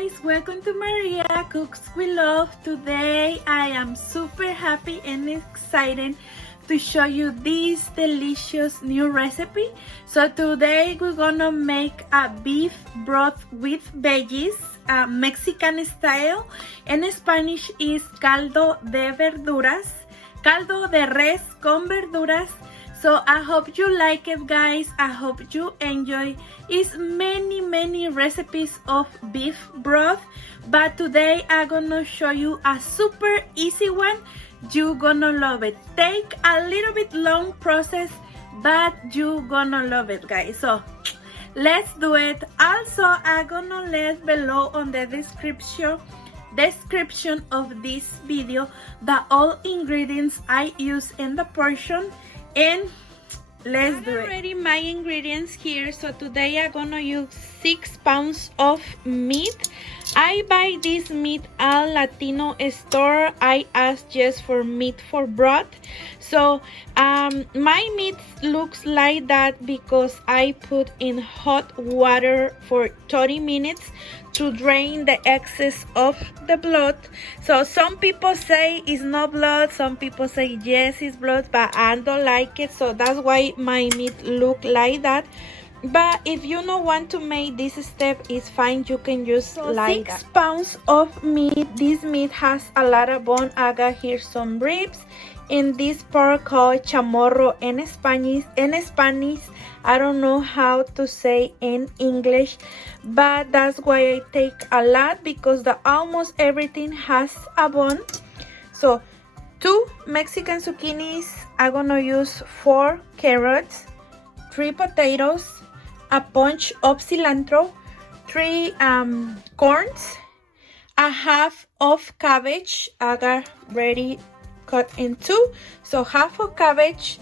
guys, welcome to Maria Cooks with Love. Today I am super happy and excited to show you this delicious new recipe. So today we're gonna make a beef broth with veggies, Mexican style. In Spanish is caldo de verduras, caldo de res con verduras. So I hope you like it, guys. I hope you enjoy. It's many recipes of beef broth, but today I'm gonna show you a super easy one. You're gonna love it. Take a little bit long process, but you're gonna love it, guys. So let's do it. Also, I'm gonna let below on the description of this video the all ingredients I use in the portion. And let's do it. Already my ingredients here. So today I'm gonna use 6 pounds of meat. I buy this meat at Latino store. I asked just for meat for broth. So my meat looks like that because I put in hot water for 30 minutes to drain the excess of the blood. So some people say it's not blood, some people say yes it's blood, but I don't like it, so that's why my meat look like that. But if you don't want to make this step, it's fine, you can use like 6 pounds of meat. This meat has a lot of bone. I got here some ribs in this part called chamorro in Spanish. I don't know how to say in English, but that's why I take a lot, because almost everything has a bone. So 2 Mexican zucchinis. I'm gonna use 4 carrots, 3 potatoes, a bunch of cilantro, 3 corns, a half of cabbage. I got ready cut in 2. So half of cabbage,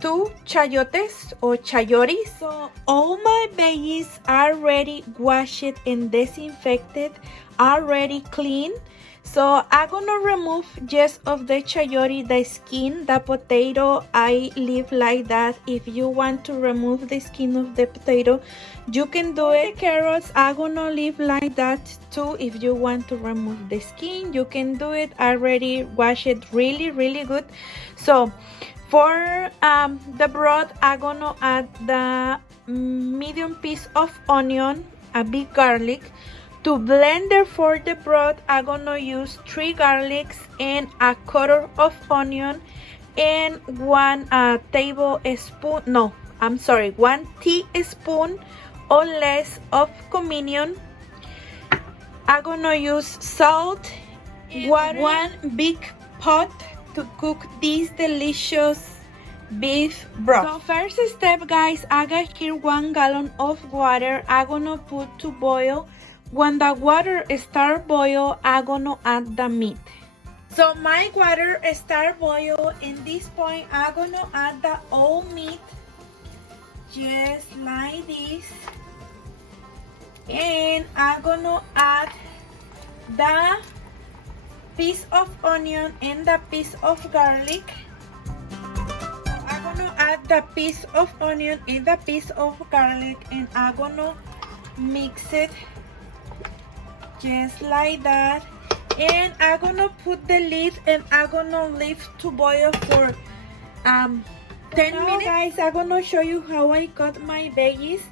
2 chayotes or chayotes. So all my veggies are already washed and disinfected, already clean. So I'm gonna remove just of the chayote, the skin. The potato I leave like that. If you want to remove the skin of the potato, you can do it. The carrots I'm gonna leave like that too. If you want to remove the skin, you can do it. I already wash it really good. So for the broth, I'm gonna add the medium piece of onion, a big garlic. To blender for the broth, I'm gonna use 3 garlics and a quarter of onion and 1 teaspoon or less of comin. I'm gonna use salt, water, 1 big pot to cook this delicious beef broth. So first step, guys, I got here 1 gallon of water. I'm gonna put to boil. When the water start boil, I'm gonna add the meat. So my water start boil. In this point, I'm gonna add the whole meat, just like this. And I'm gonna add the piece of onion and the piece of garlic. I'm gonna add the piece of onion and the piece of garlic, and I'm gonna mix it just like that. And I'm gonna put the lid and I'm gonna leave to boil for 10 minutes. Guys, I'm gonna show you how I cut my veggies.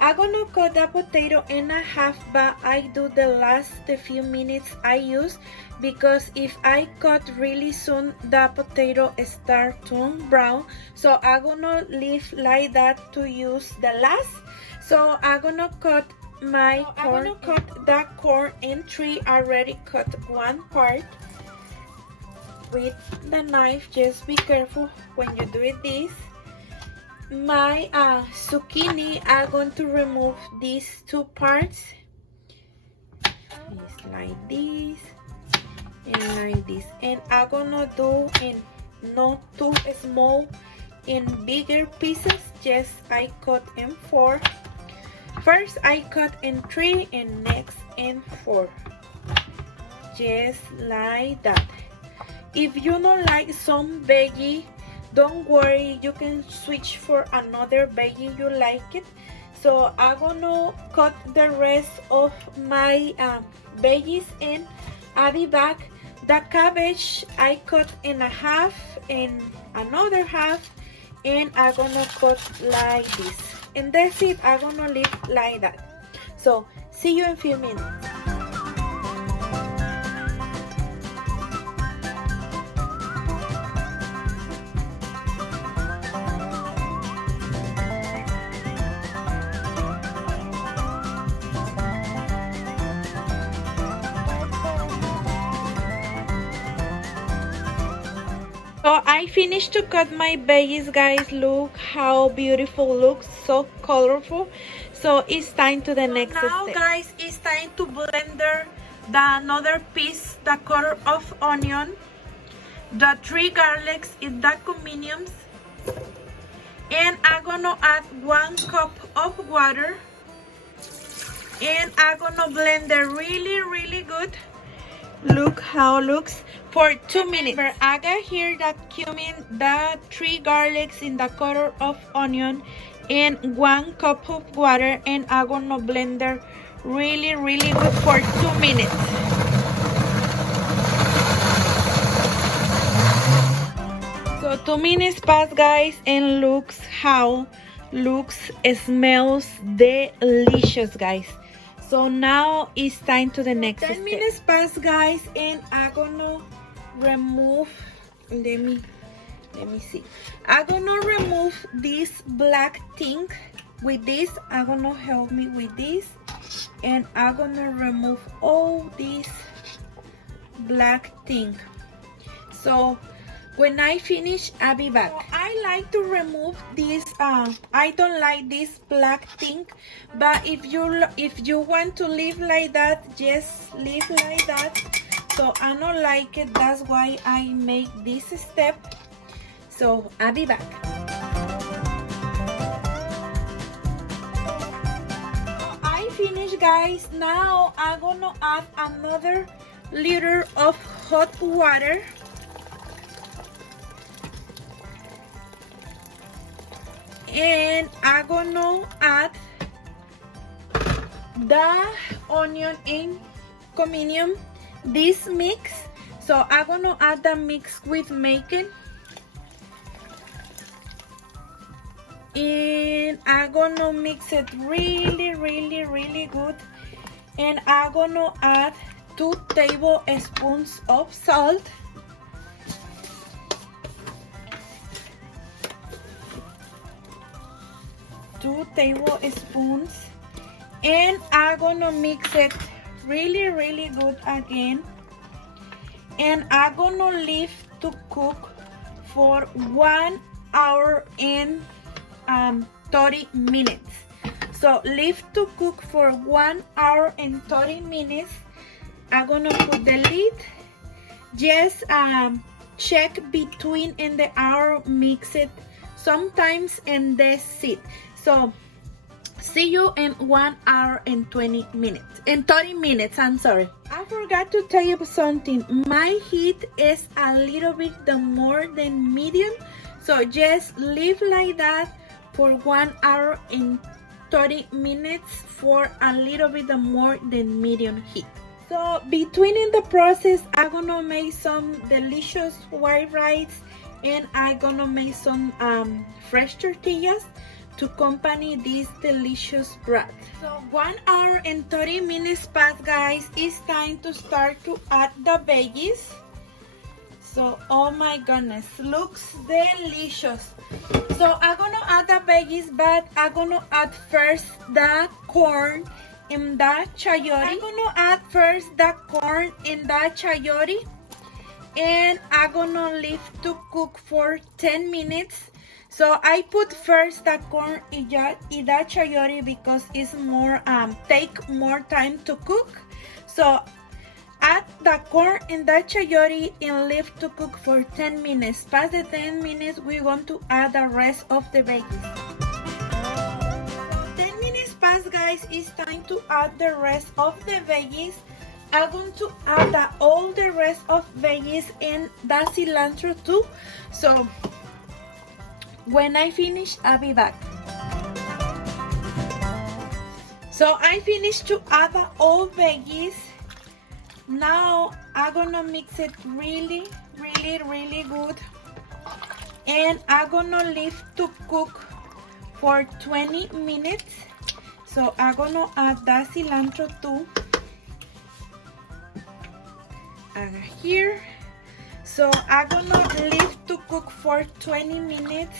I'm gonna cut the potato in half, but I do the few minutes I use, because if I cut really soon, the potato start turn brown. So I'm gonna leave like that to use the last. So I'm gonna cut my corn. I'm gonna cut the corn in 3. I already cut 1 part with the knife. Just be careful when you do this. My zucchini, I'm going to remove these 2 parts. It's like this and like this. And I'm gonna do in not too small, in bigger pieces. Just I cut in 4. First I cut in 3 and next in 4, just like that. If you don't like some veggie, don't worry, you can switch for another veggie you like it. So I'm gonna cut the rest of my veggies and I'll be back. The cabbage I cut in a half and another half, and I'm gonna cut like this, and that's it. I'm gonna leave like that. So see you in a few minutes. So I finished to cut my veggies, guys. Look how beautiful looks, so colorful. So it's time to the next step. Now guys, it's time to blender the another piece, the quarter of onion, the 3 garlics in the cominiums, and I'm gonna add 1 cup of water, and I'm gonna blend it really good. Look how it looks for 2 minutes. I got here the cumin, the 3 garlics in the quarter of onion, and 1 cup of water, and I'm gonna blend it really good for 2 minutes. So 2 minutes passed, guys, and looks how smells delicious, guys. So now it's time to the next 10 minutes pass, guys, and I'm gonna remove, let me see, I'm gonna remove this black thing with this. I'm gonna help me with this, and I'm gonna remove all this black thing. So when I finish, I'll be back. So I like to remove this. I don't like this black thing, but if you want to leave like that, just leave like that. So I don't like it. That's why I make this step. So I'll be back. So I finished, guys. Now I'm gonna add another liter of hot water. And I'm gonna add the onion and cominium, this mix. So I'm gonna add the mix with bacon, and I'm gonna mix it really good. And I'm gonna add 2 tablespoons of salt, 2 tablespoons, and I'm gonna mix it really good again, and I'm gonna leave to cook for 1 hour and 30 minutes. So leave to cook for 1 hour and 30 minutes. I'm gonna put the lid, just check between in the hour, mix it sometimes, and that's it. So see you in 1 hour and 20 minutes, and 30 minutes, I'm sorry. I forgot to tell you something. My heat is a little bit more than medium, so just leave like that for 1 hour and 30 minutes for a little bit more than medium heat. So between in the process, I'm gonna make some delicious white rice, and I'm gonna make some fresh tortillas to accompany this delicious broth. So 1 hour and 30 minutes passed, guys. It's time to start to add the veggies. So oh my goodness, looks delicious. So I'm gonna add the veggies, but I'm gonna add first the corn in the chayote. I'm gonna add first the corn in the chayote, and I'm gonna leave to cook for 10 minutes. So I put first the corn in the chayote because it's more take more time to cook. So add the corn in the chayote and leave to cook for 10 minutes. Past the 10 minutes, we're going to add the rest of the veggies. 10 minutes passed, guys. It's time to add the rest of the veggies. I'm going to add all the rest of veggies and the cilantro too. So when I finish, I'll be back. So I finished to add all veggies. Now I'm gonna mix it really good, and I'm gonna leave to cook for 20 minutes. So I'm gonna add that cilantro too. Here. So I'm gonna leave to cook for 20 minutes,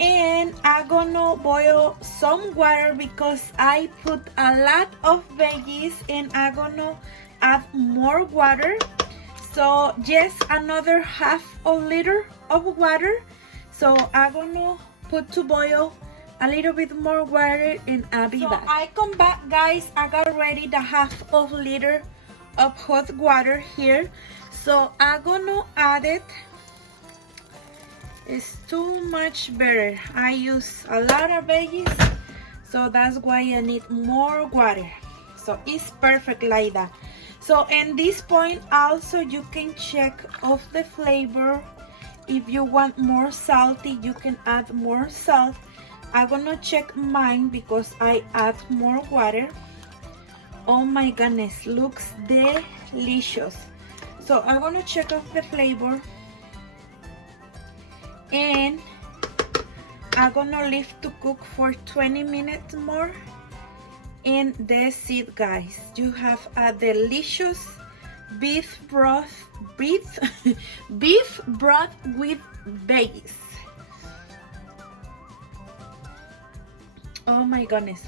and I'm gonna boil some water because I put a lot of veggies, and I'm gonna add more water. So just another half a liter of water. So I'm gonna put to boil a little bit more water, and I'll be back. I come back, guys. I got ready the half of liter of hot water here. So I'm gonna add it. It's too much better. I use a lot of veggies, so that's why I need more water. So it's perfect like that. So in this point also you can check of the flavor. If you want more salty, you can add more salt. I'm gonna check mine because I add more water. Oh my goodness, looks delicious. So I'm gonna check off the flavor, and I'm gonna leave to cook for 20 minutes more, and that's it, guys. You have a delicious beef broth with veggies. Oh my goodness,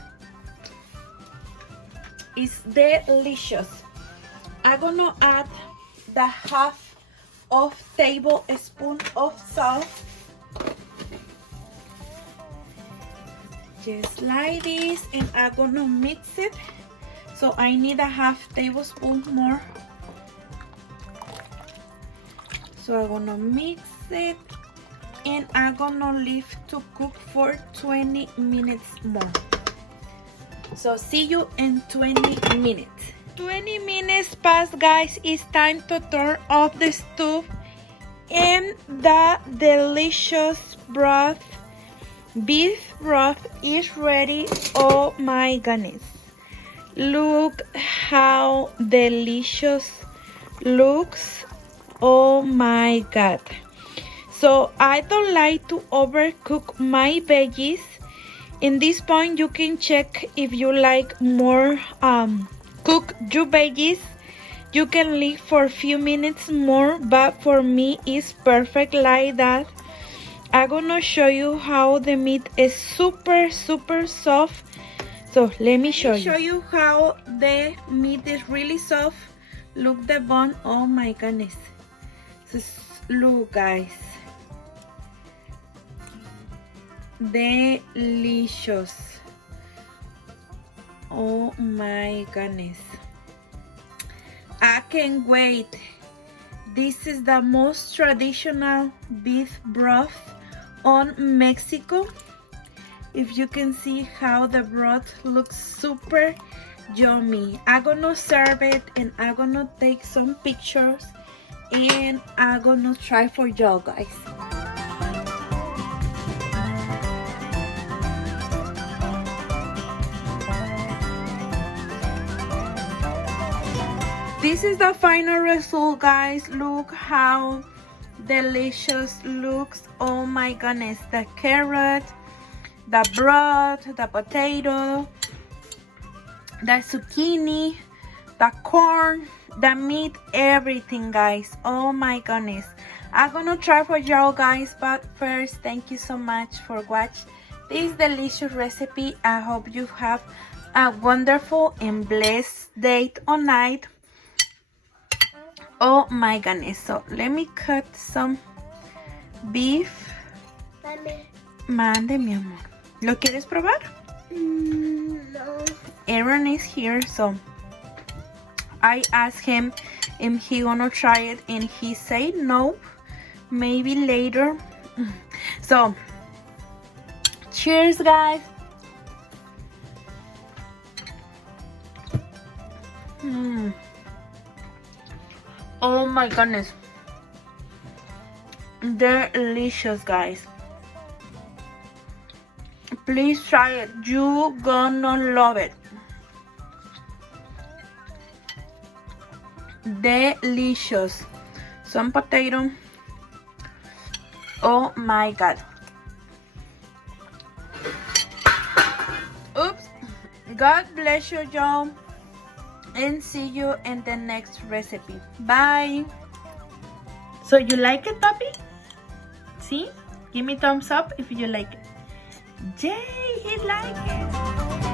it's delicious. I'm gonna add the half of tablespoon of salt, just like this, and I'm gonna mix it. So I need a half tablespoon more. So I'm gonna mix it, and I'm gonna leave to cook for 20 minutes more. So see you in 20 minutes. 20 minutes passed, guys. It's time to turn off the stove, and the delicious broth, beef broth, is ready. Oh my goodness, look how delicious looks. Oh my god. So I don't like to overcook my veggies. In this point you can check if you like more cook your veggies. You can leave for a few minutes more, but for me it's perfect like that. I'm gonna show you how the meat is super soft. So let me show you how the meat is really soft. Look the bone. Oh my goodness, look, guys, delicious. Oh my goodness, I can't wait. This is the most traditional beef broth on Mexico. If you can see how the broth looks super yummy. I'm gonna serve it, and I'm gonna take some pictures, and I'm gonna try for y'all, guys. This is the final result, guys. Look how delicious looks. Oh my goodness, the carrot, the broth, the potato, the zucchini, the corn, the meat, everything, guys. Oh my goodness, I'm gonna try for y'all, guys, but first, thank you so much for watching this delicious recipe. I hope you have a wonderful and blessed day or night. Oh my goodness. So let me cut some beef. Mande, mi amor. ¿Lo quieres probar? No. Aaron is here, so I asked him if he gonna try it, and he said no, maybe later. So cheers, guys. Oh my goodness, delicious, guys. Please try it, you gonna love it. delicious. Some potato. Oh my god. Oops. God bless you, y'all. And see you in the next recipe. Bye. So you like it, puppy? See? Give me thumbs up if you like it. Yay, he liked it.